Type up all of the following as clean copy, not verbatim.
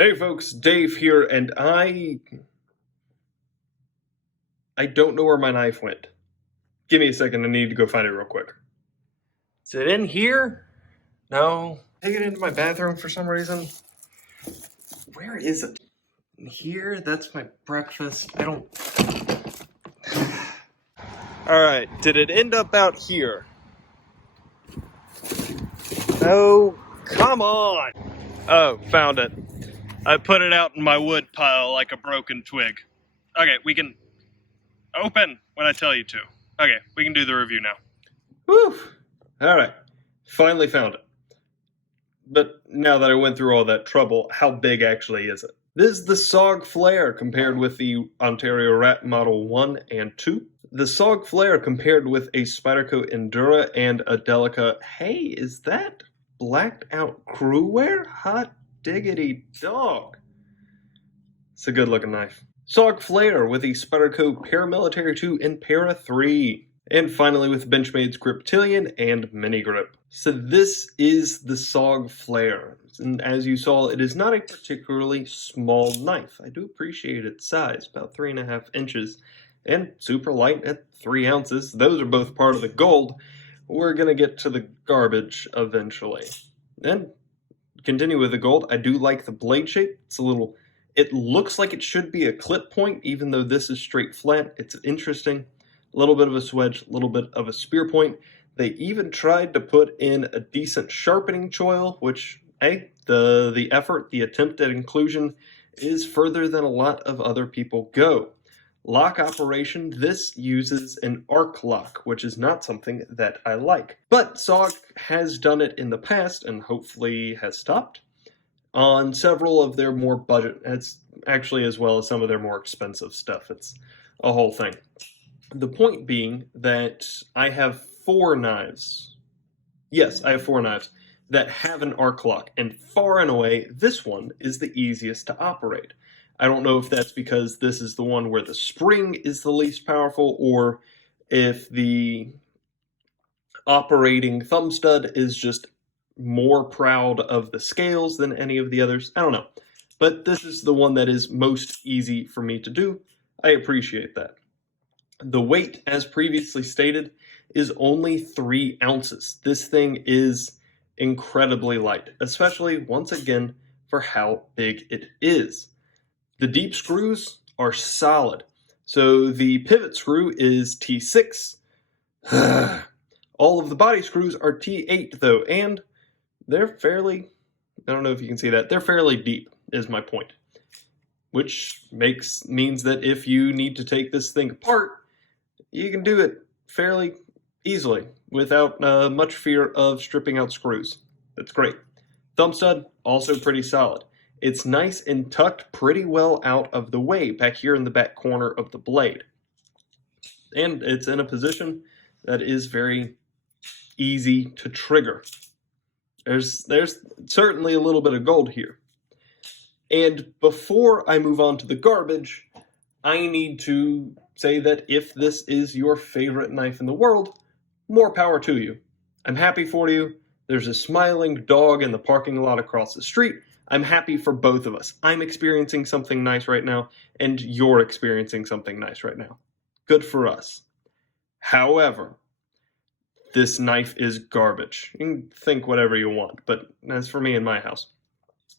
Hey folks, Dave here, and I don't know where my knife went. Give me a second, I need to go find it real quick. Is it in here? No. Take it into my bathroom for some reason. Where is it? In here? That's my breakfast. I don't... Alright, did it end up out here? Oh, come on! Oh, found it. I put it out in my wood pile like a broken twig. Okay, we can open when I tell you to. Okay, we can do the review now. Whew! Alright, finally found it. But now that I went through all that trouble, how big actually is it? This is the SOG Flare compared with the Ontario Rat Model 1 and 2. The SOG Flare compared with a Spyderco Endura and a Delica. Hey, is that blacked out crew wear? Hot diggity dog. It's a good looking knife. SOG Flare with the Spyderco Paramilitary 2 and Para 3. And finally with Benchmade's Griptilian and Mini Grip. So this is the SOG Flare. And as you saw, it is not a particularly small knife. I do appreciate its size, about 3.5 inches. And super light at 3 ounces. Those are both part of the gold. We're going to get to the garbage eventually. And continue with the gold. I do like the blade shape. It's a little... It looks like it should be a clip point, even though this is straight flat. It's interesting. A little bit of a swedge, a little bit of a spear point. They even tried to put in a decent sharpening choil, which, hey, the effort, the attempt at inclusion is further than a lot of other people go. Lock operation, this uses an arc lock, which is not something that I like. But SOG has done it in the past, and hopefully has stopped, on several of their more budget, it's actually as well as some of their more expensive stuff. It's a whole thing. The point being that I have 4 knives. Yes, I have 4 knives that have an arc lock, and far and away, this one is the easiest to operate. I don't know if that's because this is the one where the spring is the least powerful, or if the operating thumb stud is just more proud of the scales than any of the others. I don't know. But this is the one that is most easy for me to do. I appreciate that. The weight, as previously stated, is only 3 ounces. This thing is incredibly light, especially, once again, for how big it is. The deep screws are solid. So the pivot screw is T6. All of the body screws are T8, though, and they're fairly, I don't know if you can see that, they're fairly deep, is my point. Which means that if you need to take this thing apart, you can do it fairly easily, without much fear of stripping out screws. That's great. Thumb stud, also pretty solid. It's nice and tucked pretty well out of the way, back here in the back corner of the blade. And it's in a position that is very easy to trigger. There's certainly a little bit of gold here. And before I move on to the garbage, I need to say that if this is your favorite knife in the world, more power to you. I'm happy for you. There's a smiling dog in the parking lot across the street. I'm happy for both of us. I'm experiencing something nice right now, and you're experiencing something nice right now. Good for us. However, this knife is garbage. You can think whatever you want, but as for me in my house.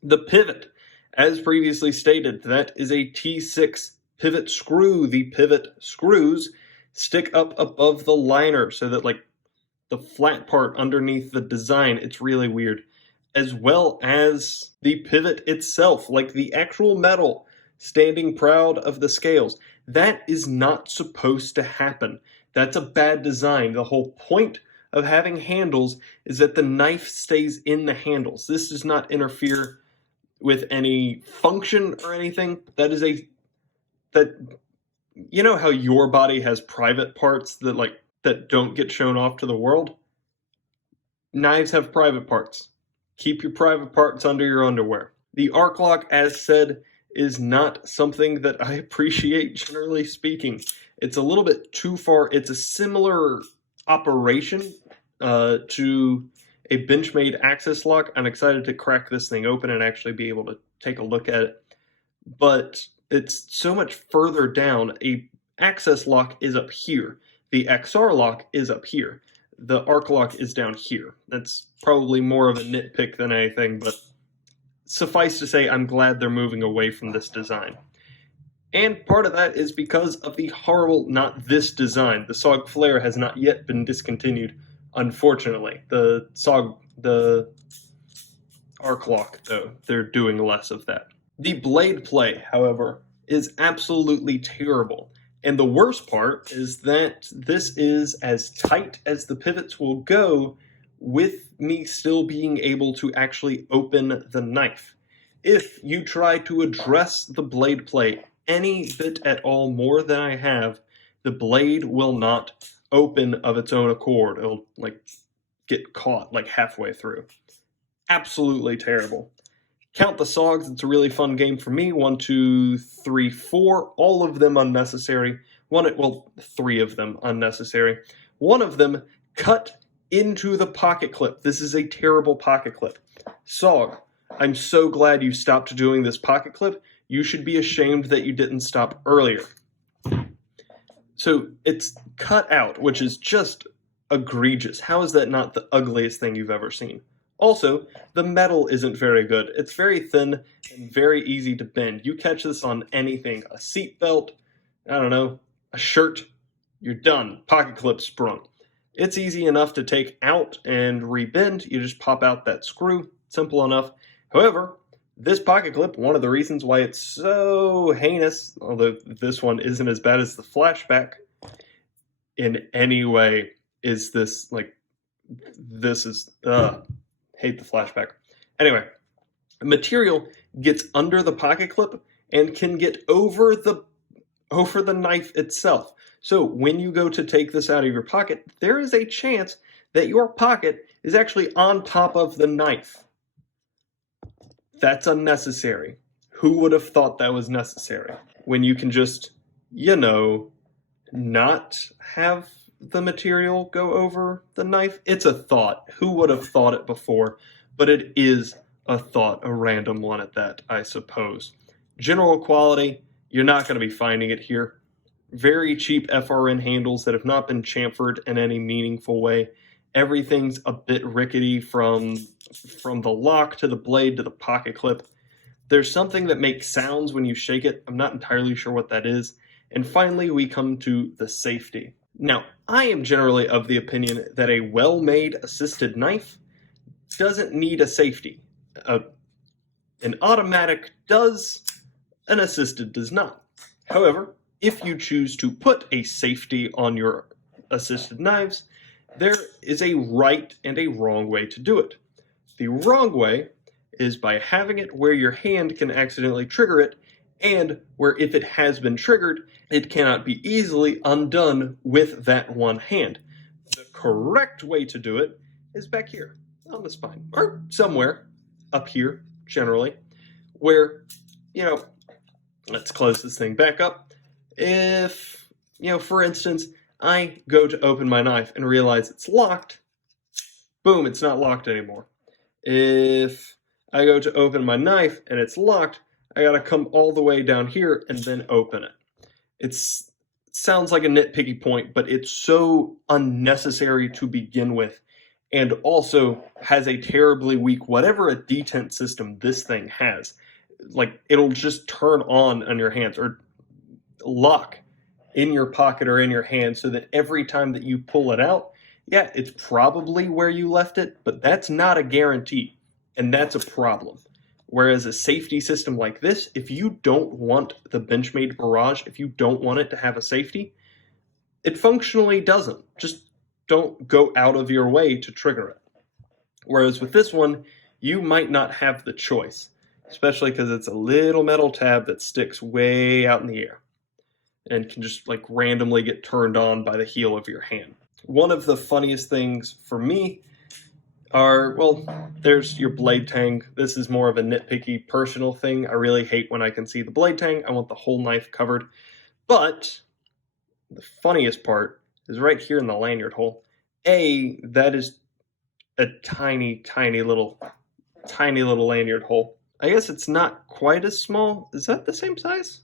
The pivot, as previously stated, that is a T6 pivot screw. The pivot screws stick up above the liner so that, like, the flat part underneath the design, it's really weird. As well as the pivot itself, like the actual metal standing proud of the scales. That is not supposed to happen. That's a bad design. The whole point of having handles is that the knife stays in the handles. This does not interfere with any function or anything. You know how your body has private parts that don't get shown off to the world? Knives have private parts. Keep your private parts under your underwear. The arc lock, as said, is not something that I appreciate, generally speaking. It's a little bit too far. It's a similar operation to a Benchmade access lock. I'm excited to crack this thing open and actually be able to take a look at it. But it's so much further down. A access lock is up here. The XR lock is up here. The arc lock is down here. That's probably more of a nitpick than anything, but suffice to say, I'm glad they're moving away from this design. And part of that is because of the horrible, not this design. The SOG Flare has not yet been discontinued, unfortunately. The arc lock, though, they're doing less of that. The blade play, however, is absolutely terrible. And the worst part is that this is as tight as the pivots will go with me still being able to actually open the knife. If you try to address the blade play any bit at all more than I have, the blade will not open of its own accord. It'll get caught halfway through. Absolutely terrible. Count the SOGs, it's a really fun game for me. 1, 2, 3, 4, all of them unnecessary. Three of them unnecessary. One of them cut into the pocket clip. This is a terrible pocket clip. SOG, I'm so glad you stopped doing this pocket clip. You should be ashamed that you didn't stop earlier. So it's cut out, which is just egregious. How is that not the ugliest thing you've ever seen? Also, the metal isn't very good. It's very thin and very easy to bend. You catch this on anything, a seatbelt, I don't know, a shirt, you're done. Pocket clip sprung. It's easy enough to take out and rebend. You just pop out that screw. Simple enough. However, this pocket clip, one of the reasons why it's so heinous, although this one isn't as bad as the flashback in any way, is this, hate the flashback. Anyway, material gets under the pocket clip and can get over the knife itself. So when you go to take this out of your pocket, there is a chance that your pocket is actually on top of the knife. That's unnecessary. Who would have thought that was necessary? When you can just, not have the material go over the knife. It's a thought. Who would have thought it before? But it is a thought, a random one at that, I suppose. General quality, you're not going to be finding it here. Very cheap FRN handles that have not been chamfered in any meaningful way. Everything's a bit rickety from the lock to the blade to the pocket clip. There's something that makes sounds when you shake it. I'm not entirely sure what that is. And finally, we come to the safety. Now, I am generally of the opinion that a well-made assisted knife doesn't need a safety. An automatic does, an assisted does not. However, if you choose to put a safety on your assisted knives, there is a right and a wrong way to do it. The wrong way is by having it where your hand can accidentally trigger it, and where if it has been triggered, it cannot be easily undone with that one hand. The correct way to do it is back here on the spine, or somewhere up here, generally, where, let's close this thing back up. If, for instance, I go to open my knife and realize it's locked, boom, it's not locked anymore. If I go to open my knife and it's locked, I gotta come all the way down here and then open it. It sounds like a nitpicky point, but it's so unnecessary to begin with, and also has a terribly weak, whatever a detent system this thing has. It'll just turn on your hands, or lock in your pocket or in your hand, so that every time that you pull it out, yeah, it's probably where you left it, but that's not a guarantee, and that's a problem. Whereas a safety system like this, if you don't want the Benchmade Barrage, if you don't want it to have a safety, it functionally doesn't. Just don't go out of your way to trigger it. Whereas with this one, you might not have the choice, especially because it's a little metal tab that sticks way out in the air and can just randomly get turned on by the heel of your hand. One of the funniest things for me are, there's your blade tang. This is more of a nitpicky personal thing. I really hate when I can see the blade tang. I want the whole knife covered. But the funniest part is right here in the lanyard hole. That is a tiny, tiny little lanyard hole. I guess it's not quite as small. Is that the same size?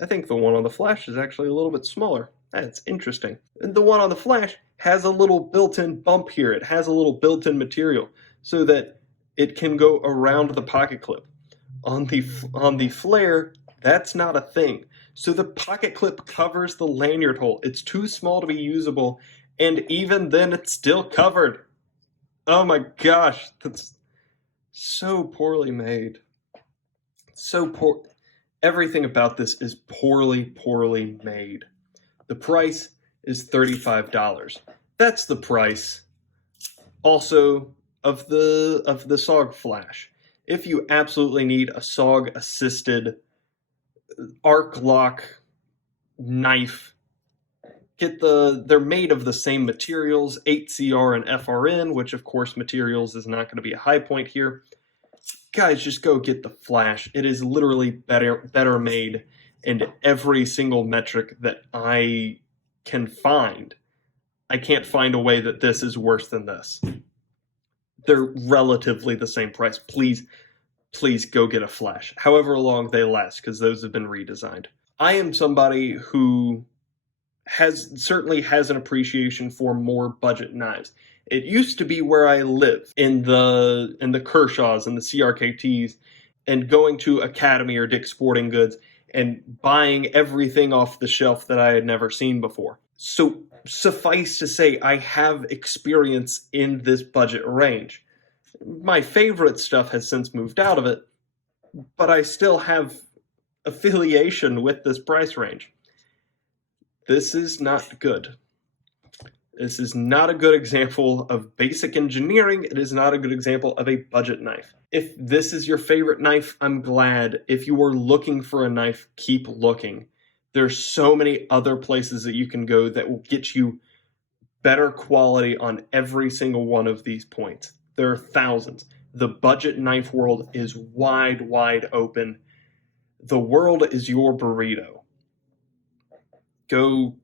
I think the one on the Flash is actually a little bit smaller. That's interesting. And the one on the Flash has a little built-in bump here. It has a little built-in material so that it can go around the pocket clip. On the Flare, that's not a thing. So the pocket clip covers the lanyard hole. It's too small to be usable, and even then it's still covered. Oh my gosh, that's so poorly made. So poor. Everything about this is poorly made. The price is $35. That's the price also of the SOG Flash. If you absolutely need a SOG assisted arc lock knife, they're made of the same materials, 8CR and FRN, which of course materials is not going to be a high point here. Guys, just go get the Flash. It is literally better made in every single metric that I can find. I can't find a way that this is worse than this. They're relatively the same price. Please go get a Flash. However long they last, because those have been redesigned. I am somebody who certainly has an appreciation for more budget knives. It used to be where I lived, in the Kershaws and the CRKTs, and going to Academy or Dick's Sporting Goods and buying everything off the shelf that I had never seen before. So suffice to say, I have experience in this budget range. My favorite stuff has since moved out of it, but I still have affiliation with this price range. This is not good. This is not a good example of basic engineering. It is not a good example of a budget knife. If this is your favorite knife, I'm glad. If you are looking for a knife, keep looking. There's so many other places that you can go that will get you better quality on every single one of these points. There are thousands. The budget knife world is wide open. The world is your burrito. Go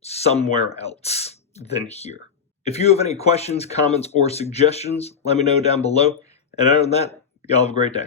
somewhere else than here. If you have any questions, comments, or suggestions, let me know down below. And other than that, y'all have a great day.